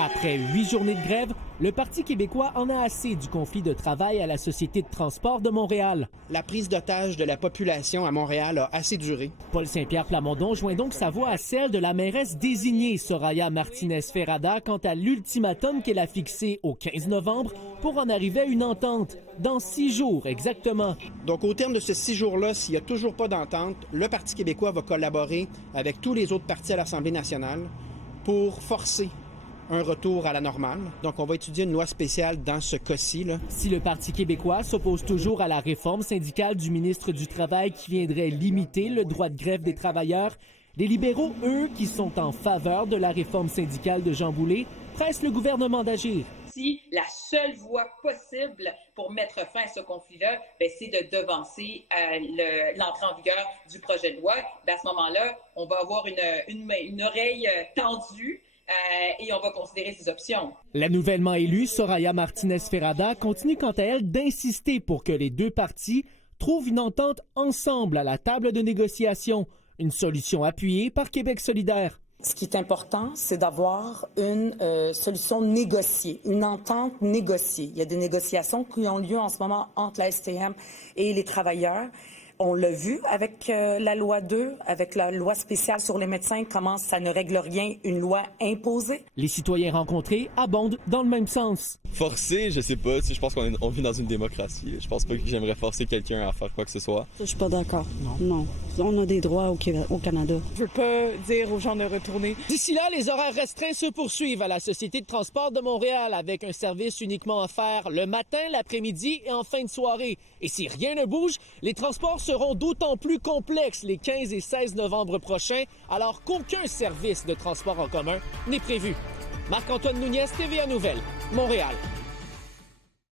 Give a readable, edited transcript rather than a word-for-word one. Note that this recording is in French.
Après 8 journées de grève, le Parti québécois en a assez du conflit de travail à la Société de transport de Montréal. La prise d'otage de la population à Montréal a assez duré. Paul Saint-Pierre Plamondon joint donc sa voix à celle de la mairesse désignée, Soraya Martinez-Ferrada, quant à l'ultimatum qu'elle a fixé au 15 novembre pour en arriver à une entente, dans 6 jours exactement. Donc au terme de ces 6 jours-là, s'il n'y a toujours pas d'entente, le Parti québécois va collaborer avec tous les autres partis à l'Assemblée nationale pour forcer un retour à la normale. Donc, on va étudier une loi spéciale dans ce cas-ci. Si le Parti québécois s'oppose toujours à la réforme syndicale du ministre du Travail qui viendrait limiter le droit de grève des travailleurs, les libéraux, eux, qui sont en faveur de la réforme syndicale de Jean Boulet, pressent le gouvernement d'agir. Si la seule voie possible pour mettre fin à ce conflit-là, c'est de devancer l'entrée en vigueur du projet de loi. À ce moment-là, on va avoir une oreille tendue et on va considérer ces options. La nouvellement élue Soraya Martinez-Ferrada continue quant à elle d'insister pour que les deux partis trouvent une entente ensemble à la table de négociation, une solution appuyée par Québec solidaire. Ce qui est important, c'est d'avoir une solution négociée, une entente négociée. Il y a des négociations qui ont lieu en ce moment entre la STM et les travailleurs. On l'a vu avec la loi 2, avec la loi spéciale sur les médecins, comment ça ne règle rien, une loi imposée. Les citoyens rencontrés abondent dans le même sens. Forcer, je sais pas. Je pense qu'on vit dans une démocratie. Je pense pas que j'aimerais forcer quelqu'un à faire quoi que ce soit. Je suis pas d'accord. Non. On a des droits au Canada. Je veux pas dire aux gens de retourner. D'ici là, les horaires restreints se poursuivent à la Société de transport de Montréal avec un service uniquement offert le matin, l'après-midi et en fin de soirée. Et si rien ne bouge, les transports seront d'autant plus complexes les 15 et 16 novembre prochains, alors qu'aucun service de transport en commun n'est prévu. Marc-Antoine Nouniez, TVA Nouvelles, Montréal.